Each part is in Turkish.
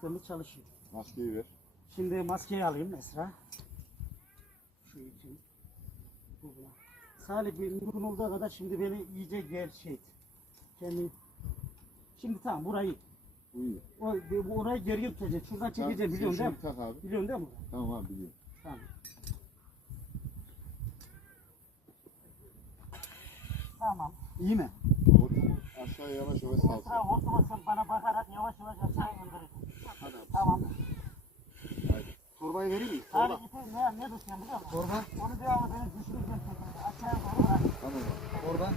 sistemi çalışıyor. Maskeyi ver. Şimdi maskeyi alayım Esra. Şu için. Bu buna. Salih bir mümkün olduğu kadar şimdi beni iyice gel şey et. Kendi. Şimdi tamam burayı. Bu iyi. O, bu orayı geriye tutacak. Şuradan Tamam, çekeceğim biliyorsun sen değil mi? Tak abi. Biliyorsun değil mi? Tamam abi biliyorum. Tamam. Tamam. İyi mi? Hortumu aşağıya yavaş yavaş. Esra hortuma sen bana bakarak yavaş yavaş aşağı indireceksin. Hadi abi. Tamam. Haydi. Torbayı vereyim mi? Salih ipi ne, ne düşüyorsun biliyor musun? Torba. Onu devamlı beni düşüreceksin. Aşağıya doğru bırak. Tamam abi. Oradan.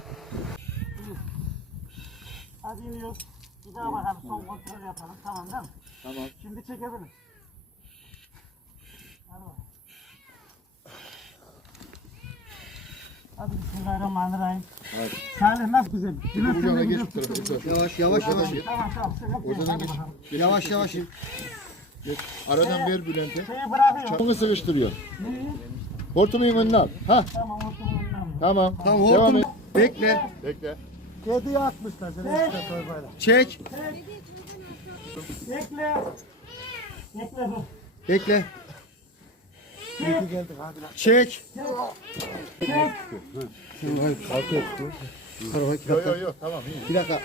Hadi iniyoruz. Bir daha bakalım son kontrol yapalım. Tamam değil mi? Tamam. Şimdi çekebiliriz. Hadi bakalım. Hadi bismillahirrahmanirrahim. Hadi. Salih nasıl güzel? Geç güzel tutuyorsun. Yavaş yavaş yavaş. Tamam tamam. Geç, Yavaş geç, yavaş. Aradan ver Bülent'e. Çabuk sıkıştırıyor. Neyi? Hortumu önüne al. Ha Tamam ortamı önüne tamam. Tamam Devam hortum. et. Bekle. Bekle. Kediye atmışlar seni işte torbayla. Çek. Bekle. Bekle. Bekle. Çek. Çek. Çek. Arkaya tutun. Yok yok yok tamam iyi. Bir dakika.